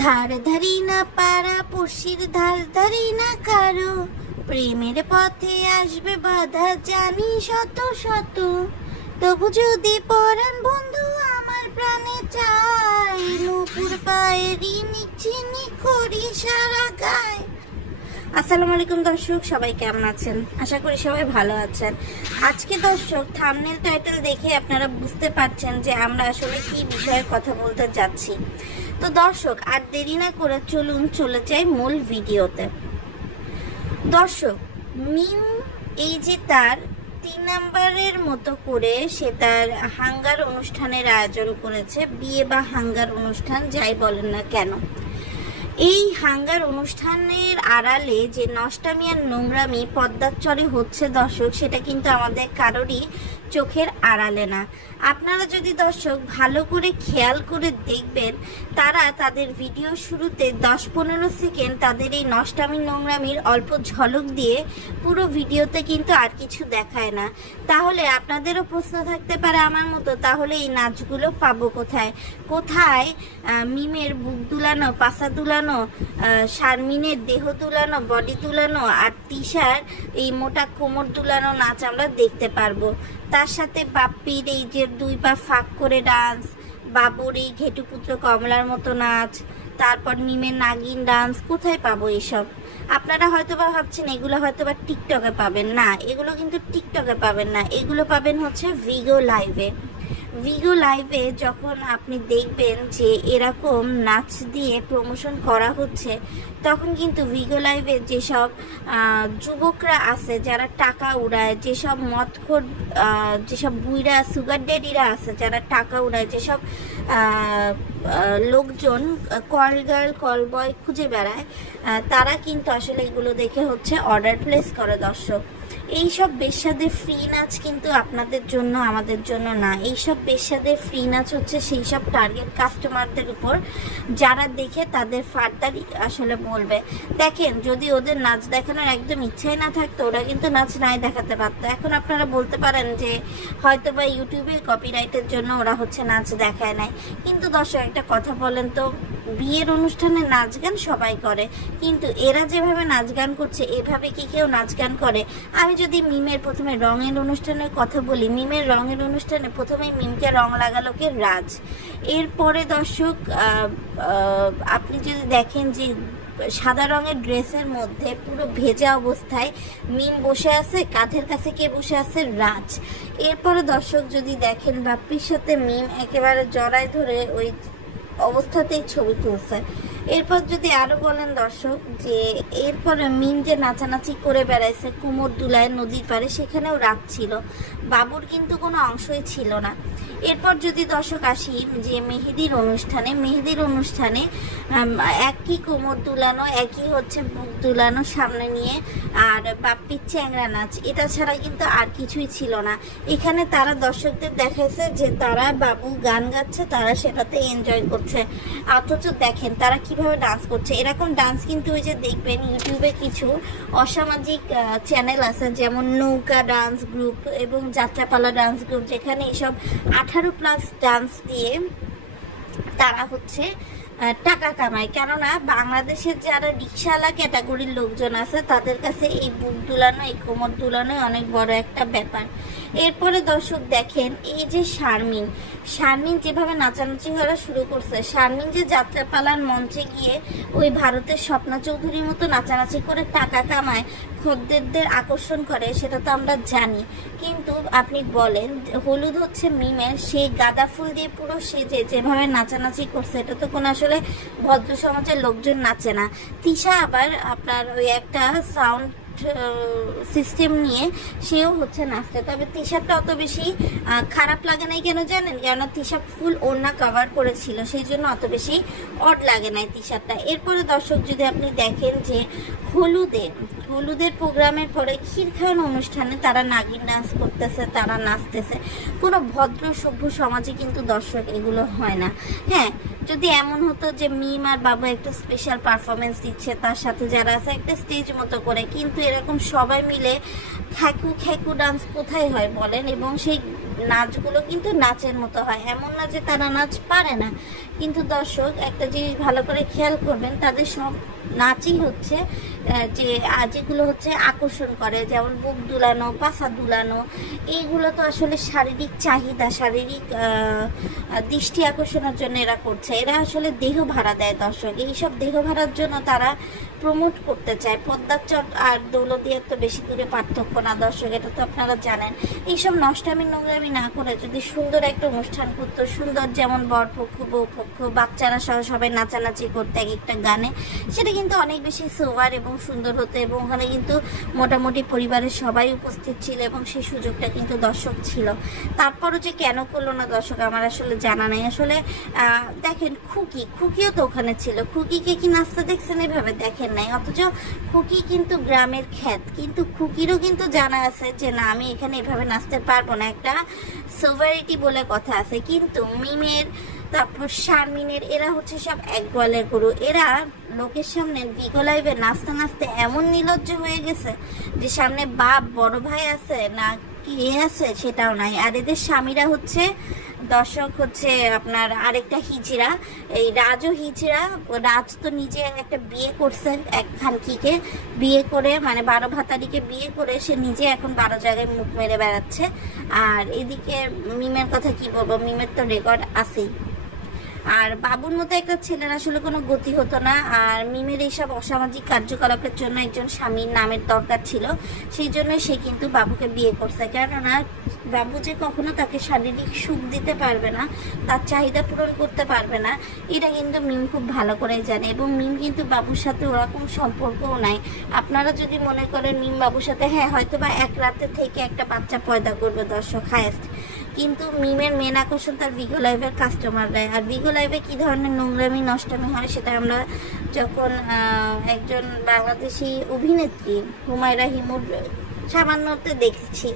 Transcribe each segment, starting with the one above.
ধার ধারি না পারা পড়শির ধার ধারি না কারো, প্রেমের পথে আসবে বাধা জানি শত শত, তবু যদি পরাণ বন্ধু আমার প্রাণে চাই, নুপুর পায়ে রিমিক ঝিমিক করি সারা গায়। আসসালামু আলাইকুম দর্শক, সবাই কেমন আছেন? আশা করি সবাই ভালো আছেন। আজকে দর্শক থাম্বনেল টাইটেল দেখে আপনারা বুঝতে পারছেন যে আমরা আসলে কি বিষয়ে কথা বলতে যাচ্ছি। তো দর্শক আর দেরি না করে চলুন চলে যাই মূল ভিডিওতে। দর্শক মিম এই যে তার 3 নাম্বারের মতো করে সে তার হাঙ্গার অনুষ্ঠানের আয়োজন করেছে, বিয়ে বা হাঙ্গার অনুষ্ঠান যাই বলেন না কেন। এই হাঙ্গার অনুষ্ঠানের আড়ালে যে নষ্টামি আর নোংরামি পদ্মার চরে হচ্ছে দর্শক, সেটা কিন্তু আমাদের কারোরই চোখের আড়ালে না। আপনারা যদি দর্শক ভালো করে খেয়াল করে দেখবেন, তারা তাদের ভিডিও শুরুতে 10-15 সেকেন্ড তাদের এই নষ্টামি নোংরামির অল্প ঝলক দিয়ে পুরো ভিডিওতে কিন্তু আর কিছু দেখায় না। তাহলে আপনাদেরও প্রশ্ন থাকতে পারে আমার মতো, তাহলে এই নাচগুলো পাবো কোথায়? কোথায় মিমের বুক দুলানো, পাছা দুলানো, শারমিনের দেহ তুলানো, বডি তুলানো আর তিশার এই মোটা কোমর তুলানো নাচ আমরা দেখতে পারবো? তার সাথে বাপ্পির এই যে 2 পা ফাঁক করে ডান্স, বাবুর এই ঘেটুপুত্র কমলার মতো নাচ, তারপর মিমের নাগিন ডান্স, কোথায় পাবো এসব? আপনারা হয়তোবা ভাবছেন এগুলো হয়তোবা টিকটকে পাবেন। না, এগুলো কিন্তু টিকটকে পাবেন না, এগুলো পাবেন হচ্ছে ভিগো লাইভে। ভিগো লাইভে যখন আপনি দেখবেন যে এরকম নাচ দিয়ে প্রমোশন করা হচ্ছে, তখন কিন্তু ভিগো লাইভে যেসব যুবকরা আছে যারা টাকা উড়ায়, যেসব মদখোর, যেসব বুইরা সুগার ড্যাডিরা আছে যারা টাকা উড়ায়, যেসব লোকজন কল গার্ল কল বয় খুঁজে বেড়ায়, তারা কিন্তু আসলে এগুলো দেখে হচ্ছে অর্ডার প্লেস করে। দর্শক এইসব বেশ্যাদের ফ্রি নাচ কিন্তু আপনাদের জন্য, আমাদের জন্য না। এইসব বেশ্যাদের ফ্রি নাচ হচ্ছে সেই সব টার্গেট কাস্টমারদের উপর যারা দেখে তাদের ফার্দার আসলে বলবে। দেখেন, যদি ওদের নাচ দেখানোর একদম ইচ্ছাই না থাকতো, ওরা কিন্তু নাচ নাই দেখাতে পারতো। এখন আপনারা বলতে পারেন যে হয়তো বা ইউটিউবে কপিরাইটের জন্য ওরা হচ্ছে নাচ দেখায় নাই, কিন্তু দর্শক একটা কথা বলেন তো, বিয়ের অনুষ্ঠানে নাচ গান সবাই করে, কিন্তু এরা যেভাবে নাচ গান করছে এভাবে কি কেউ নাচ গান করে? আমি যদি মিমের প্রথমে রঙের অনুষ্ঠানের কথা বলি, মিমের রঙের অনুষ্ঠানে প্রথমে মিমকে রং লাগালো কে? রাজ। এরপরে দর্শক আপনি যদি দেখেন যে সাদা রঙের ড্রেসের মধ্যে পুরো ভেজা অবস্থায় মিম বসে আছে, কাঁধের কাছে কে বসে আছে? রাজ। এরপরে দর্শক যদি দেখেন বাপ্পির সাথে মিম একেবারে জড়ায় ধরে ওই অবস্থাতেই ছবি তুলছে। এরপর যদি আরো বলেন দর্শক যে এরপরে মিম যে নাচানাচি করে বেড়াইছে কোমর দুলায় নদীর পাড়ে, সেখানেও রাগ ছিল, বাবুর কিন্তু কোনো অংশই ছিল না। এরপর যদি দর্শক আসি যে মেহেদির অনুষ্ঠানে একই কোমর দুলানো, একই হচ্ছে বুক দুলানো সামনে নিয়ে, আর বাপ্পির চ্যাংরা নাচ, এটা ছাড়া কিন্তু আর কিছুই ছিল না। এখানে তারা দর্শকদের দেখাইছে যে তারা বাবু গান গাচ্ছে, তারা সেটাতে এনজয় করছে, অথচ দেখেন তারা কিভাবে ডান্স করছে। এরকম ডান্স কিন্তু ওই যে দেখবেন ইউটিউবে কিছু অসামাজিক চ্যানেল আছে, যেমন নৌকা ডান্স গ্রুপ এবং যাত্রাপালা ডান্স গ্রুপ, যেখানে এইসব 18+ ডান্স দিয়ে তারা হচ্ছে টাকা কামায়। কেননা বাংলাদেশের যারা রিক্সাওয়ালা ক্যাটাগরির লোকজন আছে তাদের কাছে এই বুক দুলানো, এই কোমর দুলানো অনেক বড় একটা ব্যাপার। এরপরে দর্শক দেখেন এই যে শারমিন যেভাবে নাচানাচি করা শুরু করছে, শারমিন যে যাত্রাপালার মঞ্চে গিয়ে ওই ভারতের স্বপ্না চৌধুরীর মতো নাচানাচি করে টাকা কামায়, খদ্দেরদের আকর্ষণ করে, সেটা তো আমরা জানি। কিন্তু আপনি বলেন হলুদ হচ্ছে মিমের, সেই গাঁদা ফুল দিয়ে পুরো সেজে যেভাবে নাচানাচি করছে, এটা তো কোনো আসলে ভদ্র সমাজের লোকজন নাচে না। তিশা আবার আপনার ওই একটা সাউন্ড সিস্টেম নিয়ে সেও হচ্ছে নাচতে, তবে তিশারটা অত বেশি খারাপ লাগে নাই। কেন জানেন? কেননা তিশা ফুল ওড়না কভার করেছিল, সেই জন্য অত বেশি অড লাগে নাই তিশারটা। এরপরে দর্শক যদি আপনি দেখেন যে হলুদের প্রোগ্রামের পরে ক্ষীর খাওয়ান অনুষ্ঠানে তারা নাগিন ডান্স করতেছে, তারা নাচতেছে। কোনো ভদ্র সভ্য সমাজে কিন্তু দর্শক এগুলো হয় না। হ্যাঁ, যদি এমন হতো যে মিম আর বাবা একটা স্পেশাল পারফরমেন্স দিচ্ছে, তার সাথে যারা আছে একটা স্টেজ মতো করে, কিন্তু এরকম সবাই মিলে খ্যাকু ডান্স কোথায় হয় বলেন? এবং সেই নাচগুলো কিন্তু নাচের মতো হয়, এমন না যে তারা নাচ পারে না, কিন্তু দর্শক একটা জিনিস ভালো করে খেয়াল করবেন, তাদের সব নাচই হচ্ছে যে যেগুলো হচ্ছে আকর্ষণ করে, যেমন বুক দুলানো, পাছা দুলানো, এইগুলো তো আসলে শারীরিক চাহিদা, শারীরিক দৃষ্টি আকর্ষণের জন্য এরা করছে। এরা আসলে দেহ ভাড়া দেয় দর্শক। এইসব দেহ ভাড়ার জন্য তারা প্রমোট করতে চায়। পদ্মার চট আর দৌলতদিয়ার তো বেশি দূরে পার্থক্য না দর্শক, এটা তো আপনারা জানেন। এইসব নষ্টামি নোংরামি না করে যদি সুন্দর একটা অনুষ্ঠান করতো, সুন্দর, যেমন বরপক্ষ বউপক্ষ বাচ্চারা সহ সবাই নাচানাচি করতে এক একটা গানে, সেটা কিন্তু অনেক বেশি সোভার এবং সুন্দর হতো। এবং ওখানে কিন্তু মোটামুটি পরিবারের সবাই উপস্থিত ছিল এবং সেই সুযোগটা কিন্তু দর্শক ছিল। তারপরও যে কেন করলো না দর্শক আমার আসলে জানা নেই। আসলে দেখেন খুকিও তো ওখানে ছিল, খুকিকে কি নাচতে দেখছেন? এভাবে দেখেন নাই। অথচ খুকি কিন্তু গ্রামের খ্যাত, কিন্তু খুকিরও কিন্তু জানা আছে যে না, আমি এখানে এভাবে নাচতে পারবো না, একটা সোভারিটি বলে কথা আছে। কিন্তু মিমের, তারপর শারমিনের, এরা হচ্ছে সব এক গোয়ালের গরু। এরা লোকের সামনে ভিগো লাইভে নাচতে নাচতে এমন নির্লজ্জ হয়ে গেছে যে সামনে বাপ বড় ভাই আছে না কি আছে সেটাও নাই। আর এদের স্বামীরা হচ্ছে দর্শক হচ্ছে আপনার আরেকটা হিজড়া, এই রাজও হিজড়া। রাজ তো নিজে একটা বিয়ে করছে, এক খানকিকে বিয়ে করে, মানে 12 ভাতারিকে বিয়ে করে সে নিজে এখন 12 জায়গায় মুখ মেরে বেড়াচ্ছে। আর এদিকে মিমের কথা কি বলবো, মিমের তো রেকর্ড আছেই। আর বাবুর মতো একটা ছেলের আসলে কোনো গতি হতো না। আর মিমের এইসব অসামাজিক কার্যকলাপের জন্য একজন স্বামীর নামের দরকার ছিল, সেই জন্য সে কিন্তু বাবুকে বিয়ে করছে। কেননা বাবু যে কখনো তাকে শারীরিক সুখ দিতে পারবে না, তার চাহিদা পূরণ করতে পারবে না, এটা কিন্তু মিম খুব ভালো করেই জানে। এবং মিম কিন্তু বাবুর সাথে ওরকম সম্পর্কও নাই। আপনারা যদি মনে করেন মিম বাবুর সাথে, হ্যাঁ হয়তো বা এক রাতে থেকে একটা বাচ্চা পয়দা করবে দর্শক হায়েস্ট, কিন্তু মিমের মেন আকর্ষণ তার ভিগো লাইভের কাস্টমাররাই। আর ভিগো লাইভে কী ধরনের নোংরামি নষ্টামি হয় সেটা আমরা যখন একজন বাংলাদেশি অভিনেত্রী হুমায়রা হিমুর সামান্যতে দেখেছি।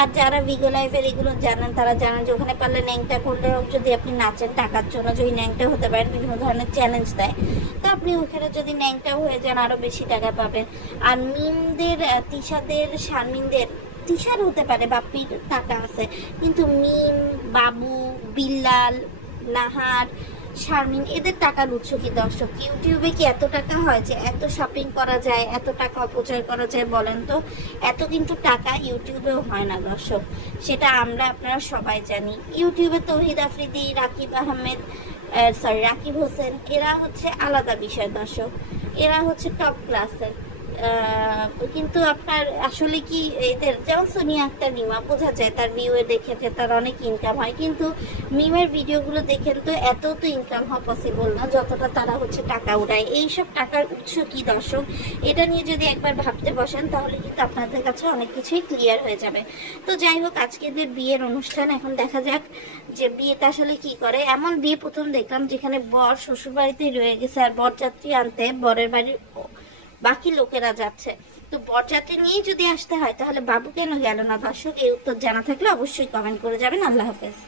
আর যারা ভিগো লাইভের এগুলো জানেন তারা জানেন যে ওখানে পারলে ন্যাংটা করলে যদি আপনি নাচেন টাকার জন্য, যদি ন্যাংটা হতে পারেন, বিভিন্ন ধরনের চ্যালেঞ্জ দেয়, তো আপনি ওখানে যদি ন্যাংটাও হয়ে যান আরও বেশি টাকা পাবেন। আর মিমদের, তিশাদের, শারমিনদের, তিশার হতে পারে বাপির টাকা আছে, কিন্তু মিম, বাবু, বিল্লাল, নাহার, শারমিন, এদের টাকার উৎস কি দর্শক? ইউটিউবে কি এত টাকা হয় যে এত শপিং করা যায়, এত টাকা অপচয় করা যায়? বলেন তো। এত কিন্তু টাকা ইউটিউবেও হয় না দর্শক, সেটা আপনারা সবাই জানি। ইউটিউবে তৌহিদ আফ্রিদি, রাকিব আহমেদ, রাকিব হোসেন, এরা হচ্ছে আলাদা বিষয় দর্শক, এরা হচ্ছে টপ ক্লাসের। কিন্তু আপনার আসলে কি এদের, যেমন সোনিয়া আক্তার রিমা, বোঝা যায় তার ভিউ দেখে যে তার অনেক ইনকাম হয়, কিন্তু মিমের ভিডিওগুলো দেখেন তো এত তো ইনকাম হওয়া পসিবল না যতটা তারা হচ্ছে টাকা উড়ায়। এইসব টাকার উৎস কি দর্শক, এটা নিয়ে যদি একবার ভাবতে বসেন তাহলে কিন্তু আপনাদের কাছে অনেক কিছুই ক্লিয়ার হয়ে যাবে। তো যাই হোক, আজকে এদের বিয়ের অনুষ্ঠান, এখন দেখা যাক যে বিয়েটা আসলে কি করে। এমন বিয়ে প্রথম দেখলাম যেখানে বর শ্বশুর বাড়িতেই রয়ে গেছে আর বরযাত্রী আনতে বরের বাড়ির বাকি লোকেরা যাচ্ছে। তো বরযাত্রী নিয়েই যদি আসতে হয় তাহলে বাবু কেন গেল না দর্শক? এই উত্তর জানা থাকলে অবশ্যই কমেন্ট করে যাবেন। আল্লাহ হাফেজ।